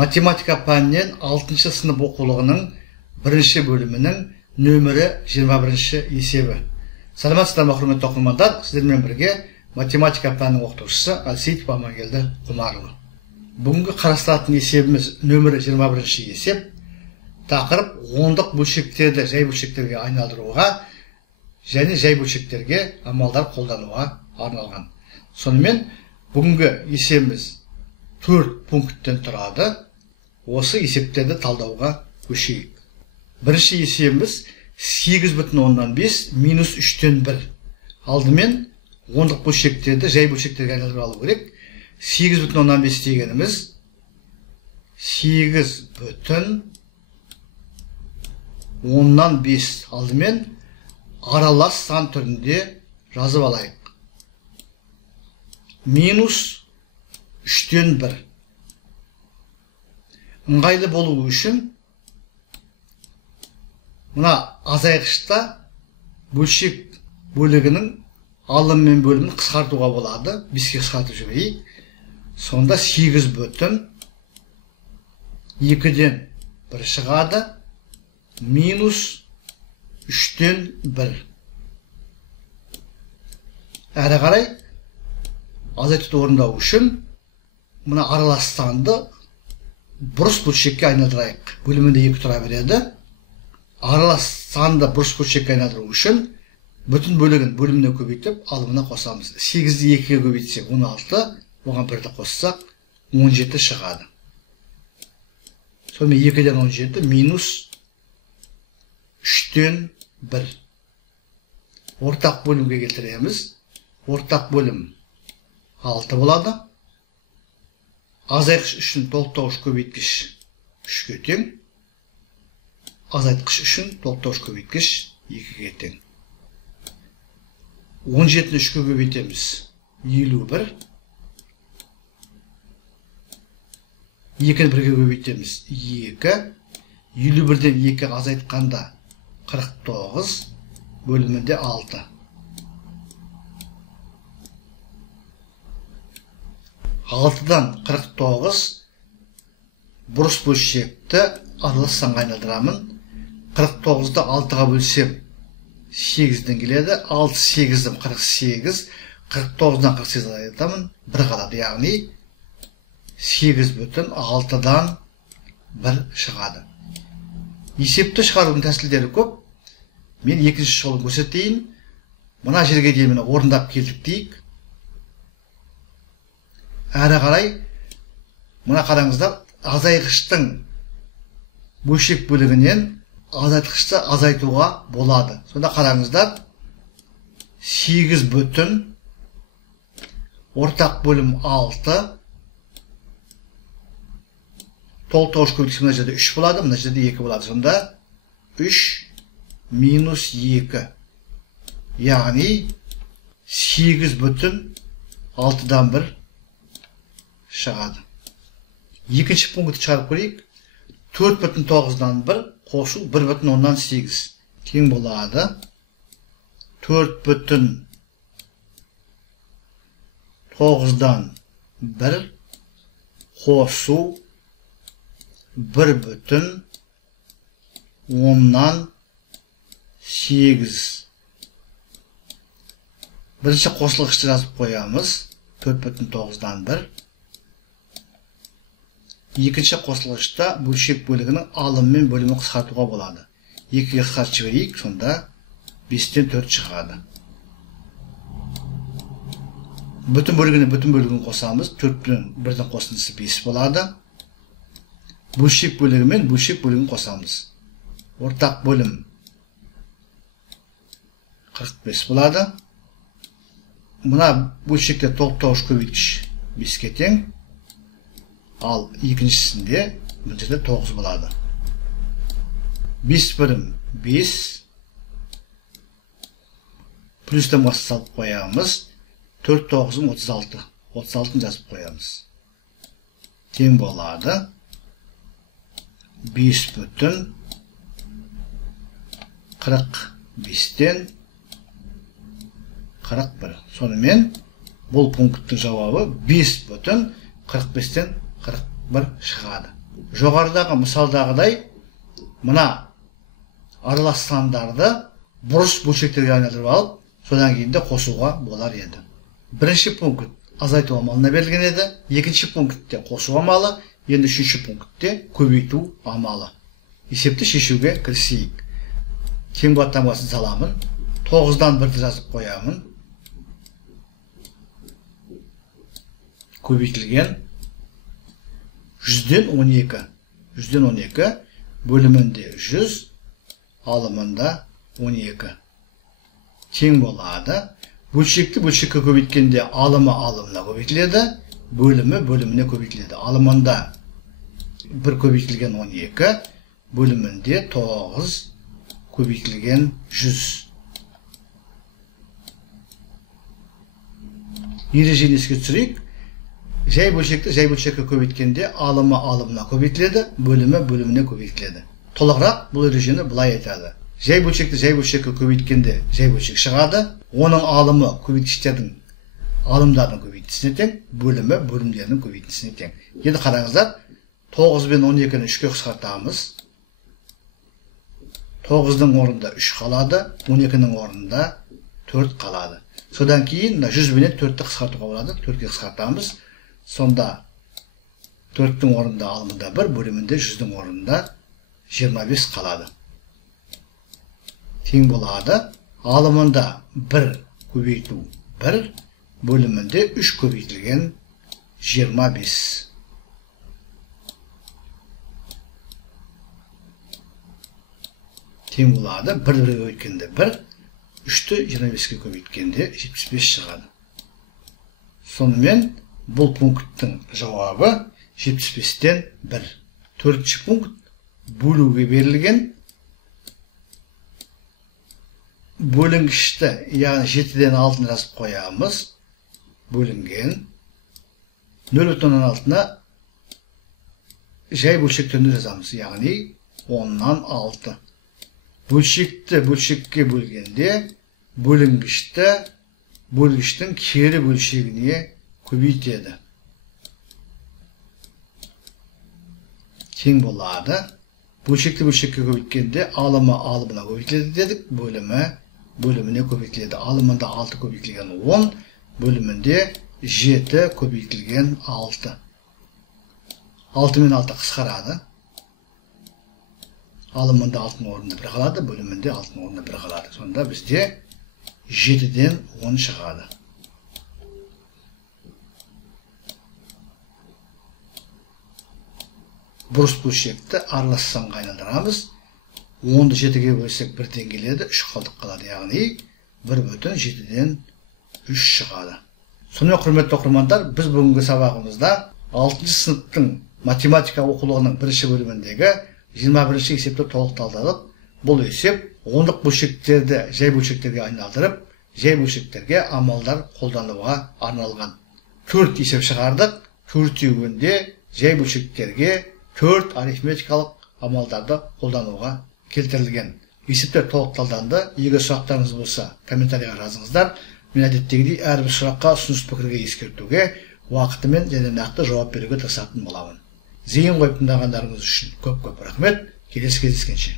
Математика пәнінен 6-шы сынып оқулығының 1-ші бөлімінің нөмірі 21-ші есебі. Саламатсыздар ма, құрметті оқырмандар, сіздермен бірге математика пәнінің оқытушысы Алсейітов Амангелді Құмарұлы. Бүгінгі қарастыратын есебіміз нөмірі 21-ші есеп. Тақырып ондық бөлшектерді жай бөлшектерге айналдыруға және жай бөлшектерге амалдар қолдануға арналған. Сонымен бүгінгі есебіміз 4 пункттен тұрады. Осы есептерді талдауға көшейік. Бірінші есебіміз 8,5 минус 3-тен 1. Алдымен ондық бөлшектерді жай бөлшектерге айналдырып алу керек. 8,5 дегеніміз 8,5 алдымен аралас сан түрінде жазып алайық. Минус 3-тен 1. Ыңғайлы болу үшін мына азайғышта бөлшек бөлігінің алым мен бөлімін қысқартуға болады. 5-ке қысқартып жіберейік. Сонда 8,2-ден 1 шығады. Минус 3-тен 1. Әрі қарай азайтуды орындау үшін мына аралас санды бұрыс бөлшекке айналдырайық. Бөлімінде 2 тұра береді. Аралас санды бұрыс бөлшекке айналдыру үшін бүтін бөлігін бөліміне көбейтіп алымына қосамыз. 8-ді 2-ге көбейтсек 16, оған 1-ді қоссақ 17 шығады. Сонымен 2-ден 17 минус 3-тен 1. Ортақ бөлімге келтіреміз. Ортақ бөлім 6 болады. Азайғыш үшін толықтауыш көбейткіш 3-ге тең. Азайтқыш үшін толықтауыш көбейткіш 2-ге тең. 17-ні 3-ге көбейтеміз. 51. 2-ні 1-ге көбейтеміз. 2. 51-ден 2 азайтқанда 49, бөлімінде 6. Алтыдан 49 бұрыс бөлшекті аралас санға айналдырамын. 49-ды 6-ға бөлсем 8-ден келеді. 6 8-ден 48, 49-дан 48 айыртамын, 1 қалады. Яғни 8,6-дан 1 шығады. Есепті шығарудың тәсілдері көп. Мен екінші жолын көрсетейін. Мына жерге дейін орындап келдік дейік. Әрі қарай мына қараңыздар, азайғыштың бөлшек бөлігінен азайтқышты азайтуға болады. Сонда қараңыздар, 8,5 ортақ бөлім 6, толықтауыш көбейтікіш мына жерде 3 болады, мына жерде 2 болады. Сонда 3 минус 2. Яғни 8,6-дан 1 шығады. Екінші пунктті шығарып көрейік. 4,9-дан 1 қосу 1,8 тең болады. 4,9-дан 1 қосу 1,8. Бірінші қосылғышты жазып қоямыз. 4,9-дан 1. Екінші қосылғышта бөлшек бөлігінің алым мен бөлімін қысқартуға болады. 2-ге қысқартып жіберейік, сонда 5-тен 4 шығады. Бүтін бөлігін қосамыз. 4-пен 1-дің қосындысы 5 болады. Бөлшек бөлігі мен бөлшек бөлігін қосамыз. Ортақ бөлім 45 болады. Мына бөлшекте толықтауыш көбейткіш 5-ге тең. Ал екіншісінде бұл жерде 9 болады. 5 бірім 5. Плюстен басы салып қоямыз. 4 9-ым 36. 36-ын жазып қоямыз. Тең болады. 5,45-тен 41. Сонымен бұл пункттің жауабы 5,45-тен 41 шығады. жоғарыдағы мысалдағыдай мына аралас сандарды бұрыш бөлшектерге айналдырып алып, содан кейін де қосуға болар еді. Бірінші пункт азайту амалына берілген еді, екінші пунктте қосу амалы, енді үшінші пунктте көбейту амалы. Есепті шешуге кірісейік. Тең болат таңбасын саламын, 9-дан 1-ді жазып қоямын. Көбейтілген 100-ден 12. 100-ден 12 бөлімінде 100, алымында 12. Тең болады. Бөлшекті бөлшекке көбейткенде алымы алымына көбейтіледі, бөлімі бөліміне көбейтіледі. Алымында 1 көбейтілген 12, бөлімінде 9 көбейтілген 100. Ережені еске түсірейік. Жай бөлшекке көбейткенде алымы алымына көбейтіледі, бөлімі бөліміне көбейтіледі. Толығырақ бұл ережені былай айтады. Жай бөлшекке көбейткенде жай бөлшек шығады, оның алымы көбейткіштердің алымдардың көбейтісіне тең, бөлімі бөлімдердің көбейтісіне тең. Енді қараңыздар, 9 бен 12-ні 3-ке қысқартамыз. 9-дың орнында 3 қалады, 12-ның орнында 4 қалады. Содан кейін 100 бенен 4-ті қысқартуға болады, 4-ке қысқартамыз. Сонда 4-тің орнында алымында 1, бөлімінде 100-дің орнында 25 қалады. Тең болады. Алымында 1 көбейту 1, бөлімінде 3 көбейтілген 25. Тең болады. 1-1 көбейткенде 1, 3-ті 25-ке көбейткенде 75 шығады. Сонымен бұл пункттың жауабы 75-тен 1. Төртінші пункт бөлуге берілген. Бөлінгішті, яғни 7-ден 6-ны жазып қоямыз. Бөлінген 0,6-ны жай бөлшектеріне жазамыз, яғни 10-нан 6. Бөлшекті бөлшекке бөлгенде бөлінгішті бөлгіштің кері бөлшегіне көбейтеді. Тең болады. Бөлшекті бөлшекке көбейткенде алымы алымына көбейтіледі дедік, бөлімі бөліміне көбейтіледі. Алымында 6 көбейтілген 10, бөлімінде 7 көбейтілген 6. 6 мен 6 қысқарады. Алымында 6-ның орнында 1 қалады, бөлімінде 6-ның орнында 1 қалады. Сонда бізде 7-ден 10 шығады. Бұрыс бөлшекті аралас санға айналдырамыз. 10-ды 7-ге бөлсек 1-ден келеді, 3 қалдық қалады, яғни 1,7-ден 3 шығады. Сонымен құрметті оқырмандар, біз бүгінгі сабағымызда 6-шы сыныптың математика оқулығының бірінші бөліміндегі 21-ші есепті толық талдадық. Бұл есеп 10-лық бөлшектерді жай бөлшектерге айналдырып, жай бөлшектерге амалдар қолдануға арналған. 4 есеп шығардық. 4-еуінде жай бөлшектерге 4 арифметикалық амалдарды қолдануға келтірілген. Есептер толық талданды. Егер сұрақтарыңыз болса, комментарийға жазыңыздар. Мен әдеттегідей әрбір сұраққа ұсыныс пікірге ескертуге, уақытымен және нақты жауап беруге тырысатын боламын. Зейін қойып тыңдағандарыңыз үшін көп рахмет. Келесі кездескенше.